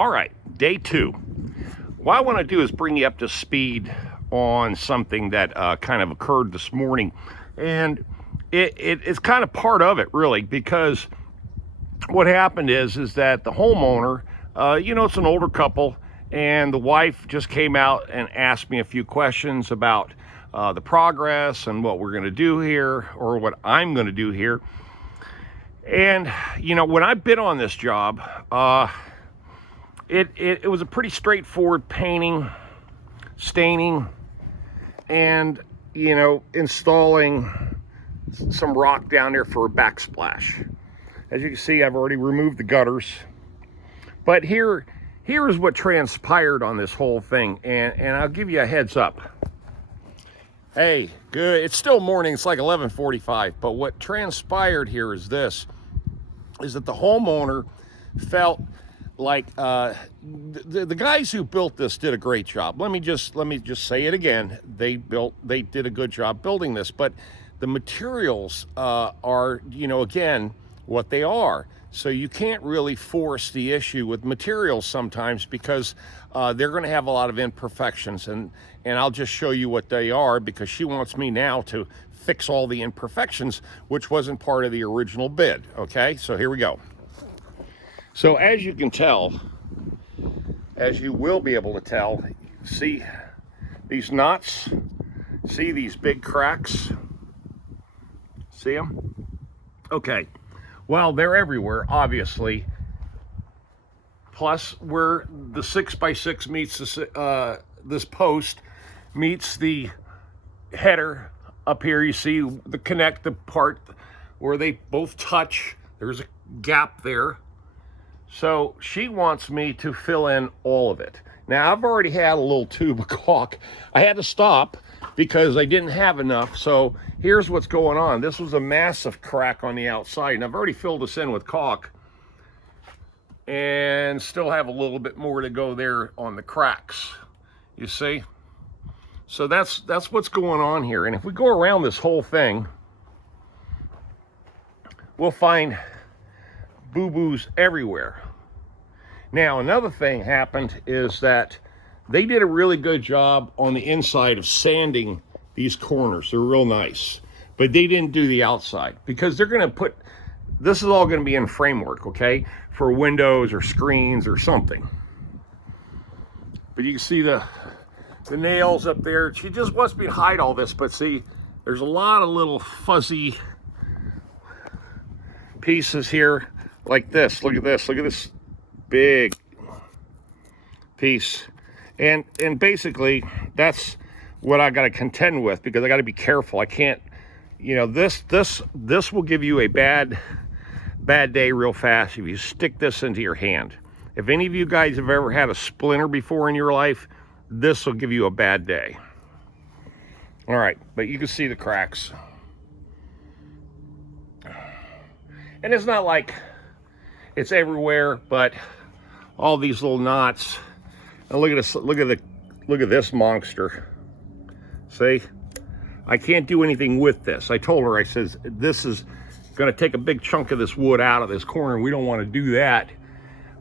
All right, day 2. What I want to do is bring you up to speed on something that kind of occurred this morning. And it's kind of part of it, really, because what happened is that the homeowner, it's an older couple, and the wife just came out and asked me a few questions about the progress and what we're going to do here, or what I'm going to do here. And, when I bid on this job, it was a pretty straightforward painting, staining, and, installing some rock down there for a backsplash. As you can see, I've already removed the gutters. But here is what transpired on this whole thing, and I'll give you a heads up. Hey, good. It's still morning. It's like 11:45. But what transpired here is this: is that the homeowner felt like the guys who built this did a great job. Let me just say it again. They did a good job building this, but the materials are, again, what they are. So you can't really force the issue with materials sometimes, because they're going to have a lot of imperfections, and I'll just show you what they are, because she wants me now to fix all the imperfections, which wasn't part of the original bid. Okay, so here we go. So as you can tell, as you will be able to tell, see these knots, see these big cracks, see them? Okay, well, they're everywhere, obviously. Plus, where the 6x6 meets this post meets the header up here, you see the connective part where they both touch. There's a gap there. So she wants me to fill in all of it. Now, I've already had a little tube of caulk. I had to stop because I didn't have enough. So here's what's going on. This was a massive crack on the outside, and I've already filled this in with caulk, and still have a little bit more to go there on the cracks, you see? So that's what's going on here. And if we go around this whole thing, we'll find boo-boos everywhere. Now, another thing happened is that they did a really good job on the inside of sanding these corners. They're real nice, but they didn't do the outside, because they're going to put, this is all going to be in framework, okay, for windows or screens or something. But you can see the nails up there. She just wants me to hide all this, but see, there's a lot of little fuzzy pieces here, like this. Look at this. Look at this big piece. And basically, that's what I got to contend with, because I got to be careful. I can't, this will give you a bad day real fast if you stick this into your hand. If any of you guys have ever had a splinter before in your life, this will give you a bad day. All right, but you can see the cracks. And it's not like it's everywhere, but all these little knots. And look at this, look at this monster. See? I can't do anything with this. I told her, I says, this is gonna take a big chunk of this wood out of this corner. We don't want to do that.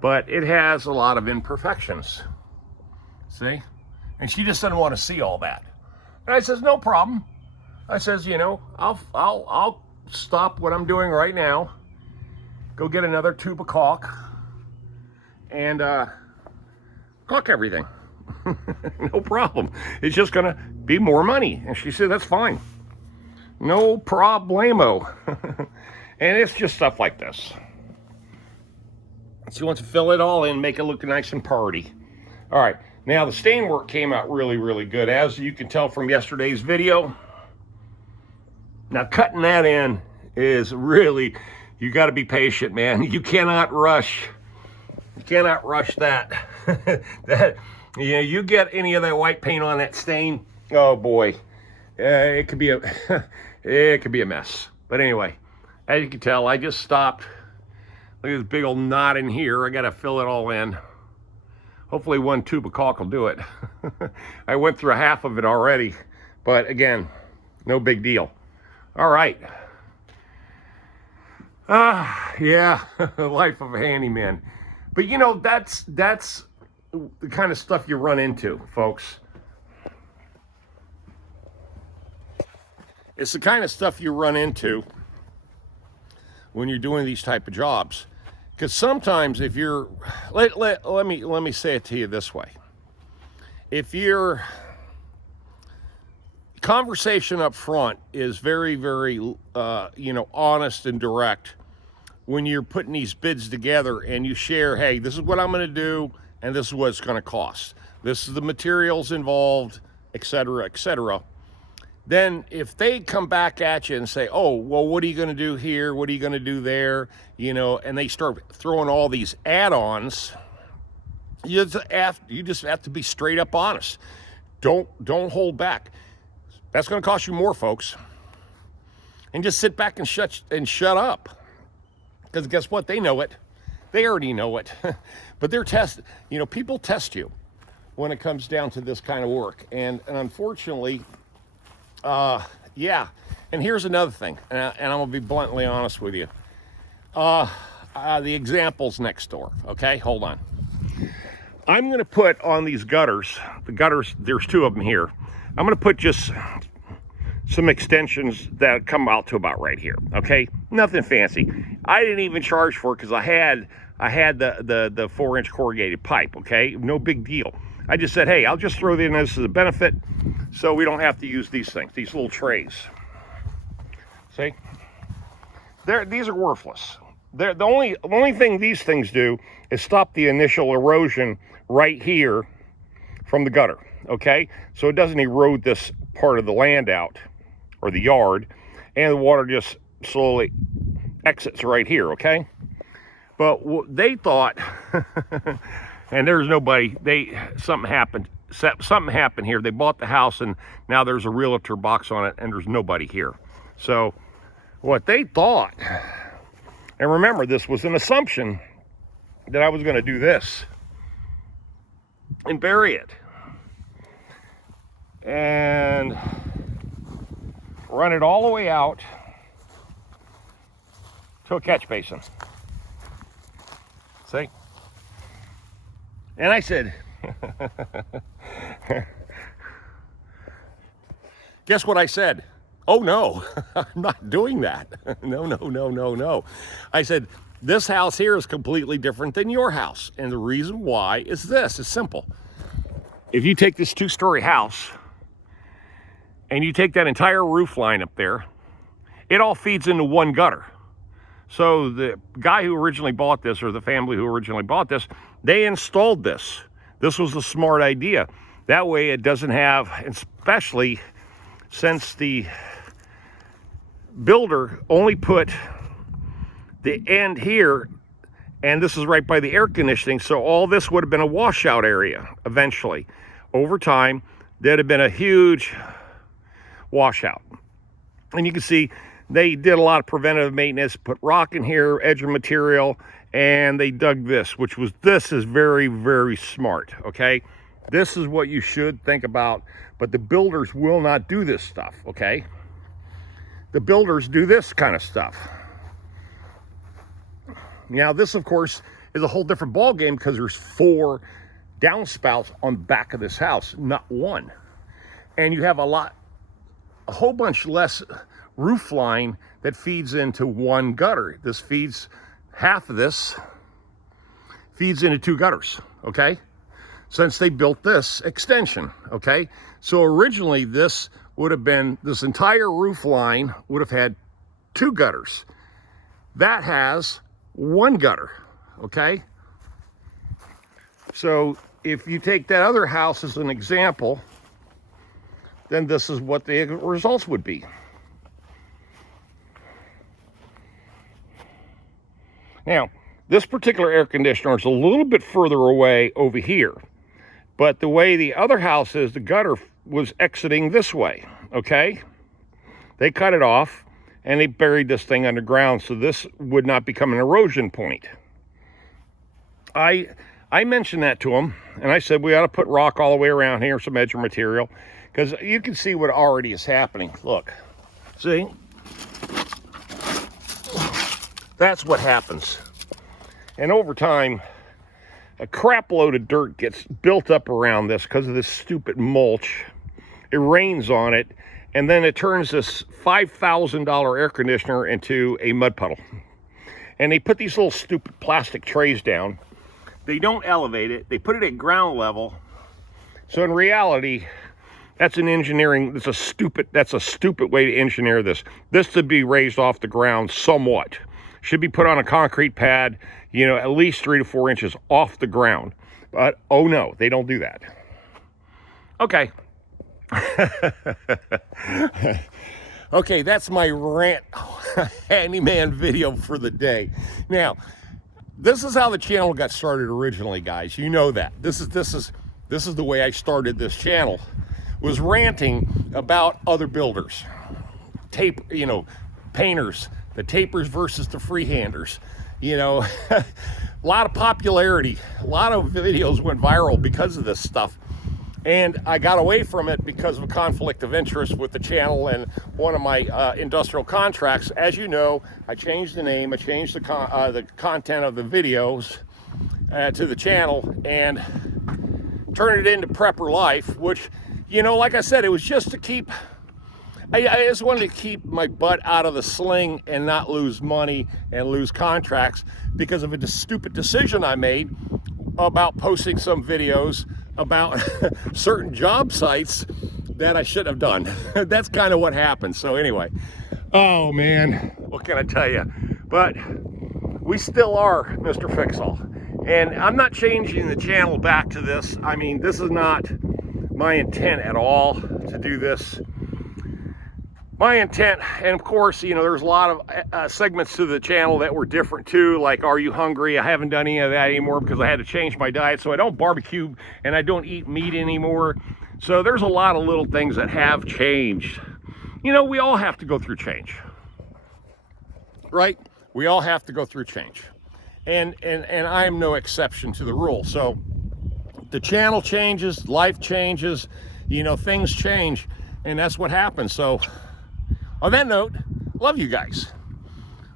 But it has a lot of imperfections. See? And she just doesn't want to see all that. And I says, no problem. I says, I'll stop what I'm doing right now, go get another tube of caulk, and caulk everything. No problem. It's just gonna be more money. And she said, that's fine. No problemo. And it's just stuff like this. She wants to fill it all in, make it look nice and party. All right, now the stain work came out really, really good, as you can tell from yesterday's video. Now, cutting that in is really, you got to be patient, man. You cannot rush. You cannot rush that. You get any of that white paint on that stain, oh boy, it could be a mess. But anyway, as you can tell, I just stopped. Look at this big old knot in here. I got to fill it all in. Hopefully one tube of caulk will do it. I went through half of it already, but again, no big deal. All right. Yeah, the life of a handyman. But you know, that's the kind of stuff you run into, folks. It's the kind of stuff you run into when you're doing these type of jobs. Because sometimes if you're, let me say it to you this way. If your conversation up front is very, very, honest and direct, when you're putting these bids together and you share, hey, this is what I'm going to do and this is what it's going to cost. This is the materials involved, et cetera, then if they come back at you and say, oh, well, what are you going to do here? What are you going to do there? And they start throwing all these add-ons, you just have to be straight up honest. Don't hold back. That's going to cost you more, folks. And just sit back and shut up. Because guess what? They know it. They already know it. But they're people test you when it comes down to this kind of work. And unfortunately, yeah. And here's another thing, and I'm going to be bluntly honest with you. The examples next door, okay? Hold on. I'm going to put on these gutters, there's two of them here. I'm going to put just some extensions that come out to about right here, okay? Nothing fancy. I didn't even charge for it because I had the 4-inch corrugated pipe, okay? No big deal. I just said, hey, I'll just throw in this as a benefit so we don't have to use these things, these little trays. See? These are worthless. The only thing these things do is stop the initial erosion right here from the gutter, okay? So it doesn't erode this part of the land out, or the yard, and the water just slowly exits right here, okay? But they thought, and there's nobody, something happened here. They bought the house, and now there's a realtor box on it, and there's nobody here. So what they thought, and remember, this was an assumption that I was going to do this and bury it and run it all the way out to a catch basin. See? And I said, guess what I said? Oh no, I'm not doing that. No. I said, this house here is completely different than your house. And the reason why is this, it's simple. If you take this 2-story house and you take that entire roof line up there, it all feeds into one gutter. So the guy who originally bought this, or the family who originally bought this, they installed this. This was a smart idea. That way it doesn't have, especially since the builder only put the end here, and this is right by the air conditioning, so all this would have been a washout area eventually. Over time, there'd have been a huge washout. And you can see they did a lot of preventative maintenance, put rock in here, edger material, and they dug this, this is very, very smart, okay? This is what you should think about, but the builders will not do this stuff, okay? The builders do this kind of stuff. Now, this, of course, is a whole different ballgame because there's 4 downspouts on the back of this house, not one. And you have a whole bunch less roof line that feeds into one gutter. This feeds, half of this feeds into 2 gutters, okay? Since they built this extension, okay? So originally this would have been, this entire roof line would have had 2 gutters. That has 1 gutter, okay? So if you take that other house as an example, then this is what the results would be. Now, this particular air conditioner is a little bit further away over here, but the way the other house is, the gutter was exiting this way, okay? They cut it off and they buried this thing underground, so this would not become an erosion point. I mentioned that to them, and I said we ought to put rock all the way around here, some edger material, because you can see what already is happening. Look, see? That's what happens. And over time, a crap load of dirt gets built up around this because of this stupid mulch. It rains on it, and then it turns this $5,000 air conditioner into a mud puddle. And they put these little stupid plastic trays down. They don't elevate it. They put it at ground level. So in reality, that's a stupid way to engineer this. This to be raised off the ground somewhat. Should be put on a concrete pad, you know, at least 3 to 4 inches off the ground. But oh no, they don't do that. Okay. Okay, that's my rant handyman video for the day. Now, this is how the channel got started originally, guys. You know that. This is the way I started this channel. Was ranting about other builders, painters, the tapers versus the freehanders. You know, a lot of popularity, a lot of videos went viral because of this stuff. And I got away from it because of a conflict of interest with the channel and one of my industrial contracts. As you know, I changed the name, I changed the content of the videos to the channel and turned it into Prepper Life, which, you know, like I said, it was just to keep, I just wanted to keep my butt out of the sling and not lose money and lose contracts because of a stupid decision I made about posting some videos about certain job sites that I should have done. That's kind of what happened. So anyway, oh man, what can I tell you? But we still are Mr. Fix-All. And I'm not changing the channel back to this. I mean, this is not my intent at all to do this. My intent, and of course, you know, there's a lot of segments to the channel that were different too, like Are You Hungry? I haven't done any of that anymore because I had to change my diet, so I don't barbecue and I don't eat meat anymore. So there's a lot of little things that have changed. You know, we all have to go through change, right? We all have to go through change. And I am no exception to the rule. So the channel changes, life changes, you know, things change, and that's what happens. So on that note, love you guys.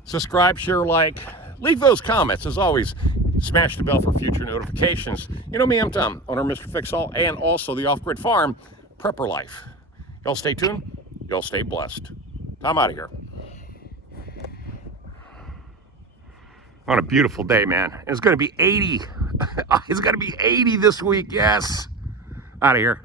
Subscribe, share, like, leave those comments. As always, smash the bell for future notifications. You know me, I'm Tom, owner of Mr. Fix-All, and also the Off-Grid Farm, Prepper Life. Y'all stay tuned. Y'all stay blessed. I'm out of here. On a beautiful day, man. It's going to be 80. It's going to be 80 this week, yes. Out of here.